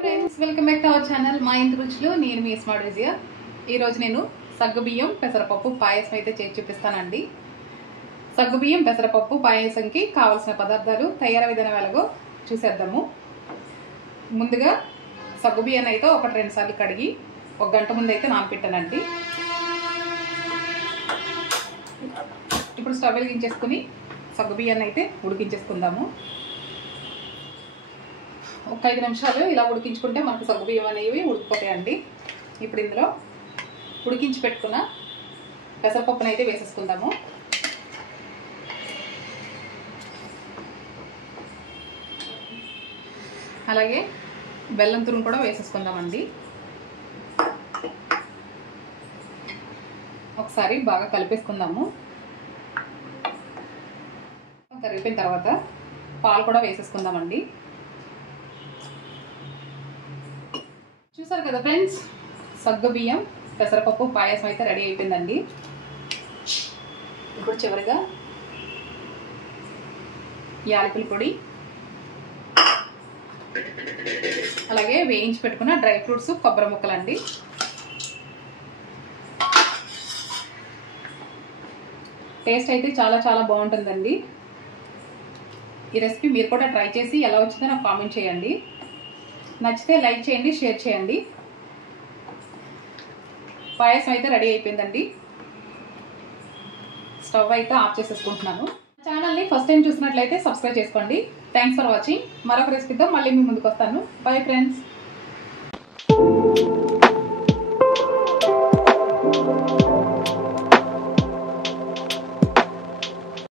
Friends, welcome back to our channel మా ఇంటి రుచులు. నేను మీ స్మార్ట్ విజయ. ఈరోజు నేను సగ్గుబియ్యం పెసరపప్పు పాయసం అయితే చేసి చూపిస్తానండి. సగ్గుబియ్యం పెసరపప్పు పాయసంకి కావాల్సిన పదార్థాలు, తయారీ విధానం ఎలాగో చూసేద్దాము. ముందుగా సగ్గుబియ్యాన్ని అయితే 1-2 సార్లు కడిగి 1 గంట ముందు అయితే నానపెట్టానండి. ఇప్పుడు స్టవ్ వెలిగించేసుకుని సగ్గుబియ్యాన్ని అయితే ఉడికించేసుకుందాము. ఒక 5 నిమిషాలు ఇలా ఉడికించుకుంటే మనకు సగ్గుబియ్యం అనేవి ఉడికిపోతాయండి. ఇప్పుడు ఇందులో ఉడికించి పెట్టుకున్న పెసరపప్పును అయితే వేసేసుకుందాము. అలాగే బెల్లం తురుము కూడా వేసేసుకుందామండి. ఒకసారి బాగా కలిపేసుకుందాము. కరిగిపోయిన తర్వాత పాలు కూడా వేసేసుకుందామండి. చూసారు కదా ఫ్రెండ్స్, సగ్గుబియ్యం పెసరపప్పు పాయసం అయితే రెడీ అయిపోయిందండి. ఇప్పుడు చివరిగా యాలకుల పొడి, అలాగే వేయించి పెట్టుకున్న డ్రై ఫ్రూట్స్, కొబ్బరి ముక్కలండి. టేస్ట్ అయితే చాలా చాలా బాగుంటుందండి. ఈ రెసిపీ మీరు కూడా ట్రై చేసి ఎలా వచ్చిందో నాకు కామెంట్ చేయండి. నచ్చితే లైక్ చేయండి, షేర్ చేయండి. పాయసం అయితే రెడీ అయిపోయిందండి. స్టవ్ అయితే ఆఫ్ చేసేసుకుంటున్నాను. ఛానల్ని ఫస్ట్ టైం చూసినట్లయితే సబ్స్క్రైబ్ చేసుకోండి. Thanks for watching. మరొక రెసిపీతో మళ్ళీ మీ ముందుకు వస్తాను. Bye friends.